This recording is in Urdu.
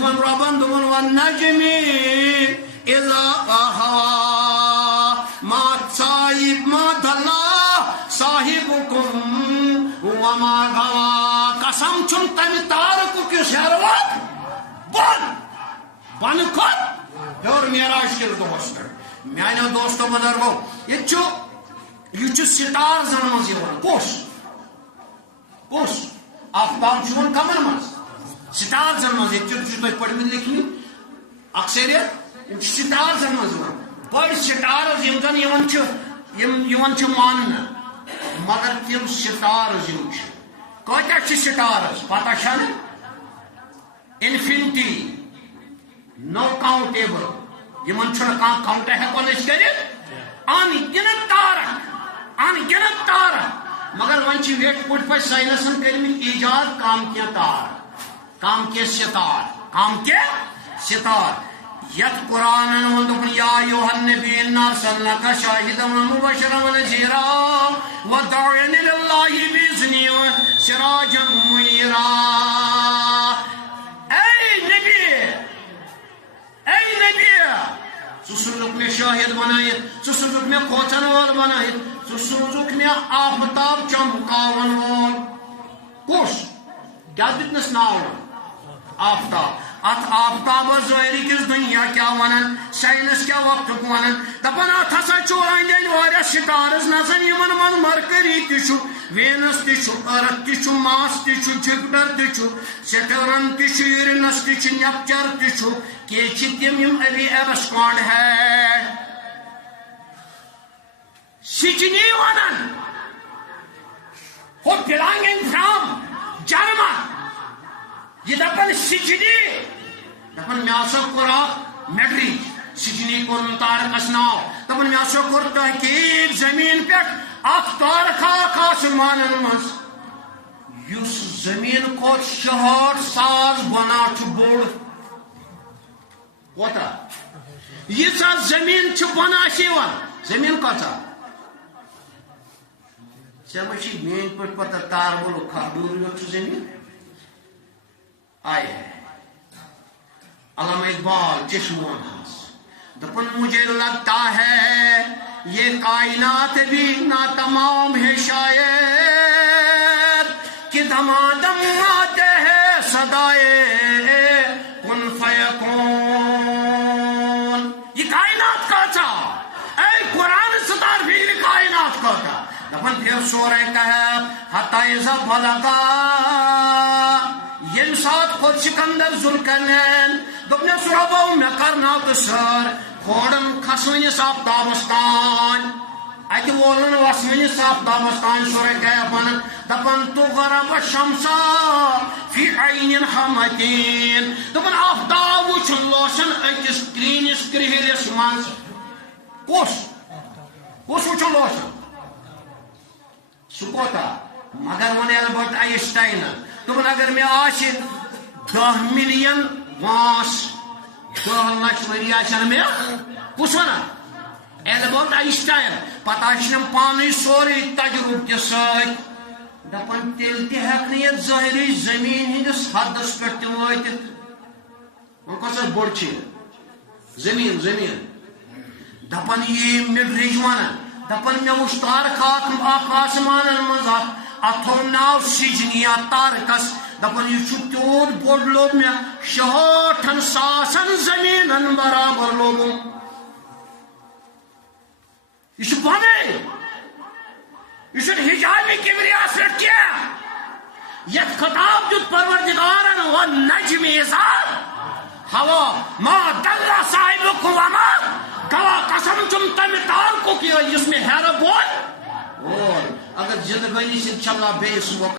ون ربن دون والنجم اذا هوى ما صاحب ما دلا صاحبكم وما غوى قسم چھم تم تارک کس ہیروات بن کھت ہیور معراج کس دہس پہ میانو دوستو بزرگو یہ ستار زن مز کس آفتاب چون کمن مز ستار زن مز یہ پڑھمت لکھمت اکثریت ستار زن مز بڑ سٹارز مان مگر تم ستارز کتیا سٹارز پتہ چھ انفینٹی نو کاؤنٹیبل یمن چھن کان کاؤنٹ ہیکون اس کرت ان گنت تارک مگر ون چھ ویٹ پٹ پہ سائنسن کرمت ایجاد کام کے تار کام کے ستار یت قرآن ون یا ایھا النبی انا ارسلناک شاہدا ومبشرا ونذیرا وداعیا الی اللہ باذنہ سراجا منیرا سوزک میں شاہد بنائت سوزک میں کھوچن وول بنائت سوزک میں آفتاب چمکاون وول کس کیا دتنس ناو آفتاب ات آفتاب ظاہری کس دنیا کیا ونن سائنس کیا وقت ونن دپان ات ہسا اندین واریاہ سٹارز نظر یمن من مرکری تہ وینس تہ ارتھ تہ ماس تہ جپٹر تہ سیٹرن تہ یورینس تہ نیپچر تہ کہ تم یم ابھی ایبسکانڈ ہے سچنی ونن ہو بلانگنگ فرام جرمن یہ دپن سچنی دپن مے ہسا کور میٹرک سچنی کور تارکس ناو دپن مے ہسا کور تحقیق زمین پہ اخ تارک آسمانن مز اس زمین کو 66 ساس بنا بوڑ کوتا یہ زمین بنا زمین کتا ٹھیک مین پہ پتہ تار بول کھڑ زمین آئے علامہ اقبال چشمون دپن مجھے لگتا ہے یہ کائنات بھی ناتمام ہے شاید کہ دمادم آتے ہیں صدائے کن فیکون یہ کائنات کا تھا اے قرآن ستار بھی کائنات کا تھا دپن پھر سورہ کہف حتی اذا بلغا یم سات خود سکندر ذوالقرنین دپنے ربو مے کرناو تو سر کھوڑن کھسونس آفتابس تان اتہ وولن وسونس آفتابس تان سورہ کہف ونن دپن تغرب الشمسا فی عین حمتین دپن آفتاب وچھن لوشن اکس کرینس کرہلس مز کس وچھن لوشن سہ کوتا مگر ون البرٹ آئنسٹائن دپن اگر مے آس 10 ملین وانس 10 لچھ وری آسن مے کس ونان البرٹ آئنسٹائن پتہ آسنم پانے سورے تجربہ کے ست دپان تیل تہ ہیکہ یہ ظاہری زمین ہندس حدس پہ تہ واتت وہ کس بوڑ زمین دپان یہ میڈرج ونان دپان مے وچھ تارک آسمانن مز اتھو ناو سجنیا تارکس دپان یہ تیوت بوڑ لوگ مے 66 ساسن زمینن برابر لوگوں یہ بنے یہ حجاب کبریاس رٹ کیا یت خطاب دیت پروردگارن و نجم اذا ہوا ما دل صاحبکم وما گوا قسم تم تم تار کو کیا جس میں حیرت بول اور اگر زندگانی سے چلا بیس وقت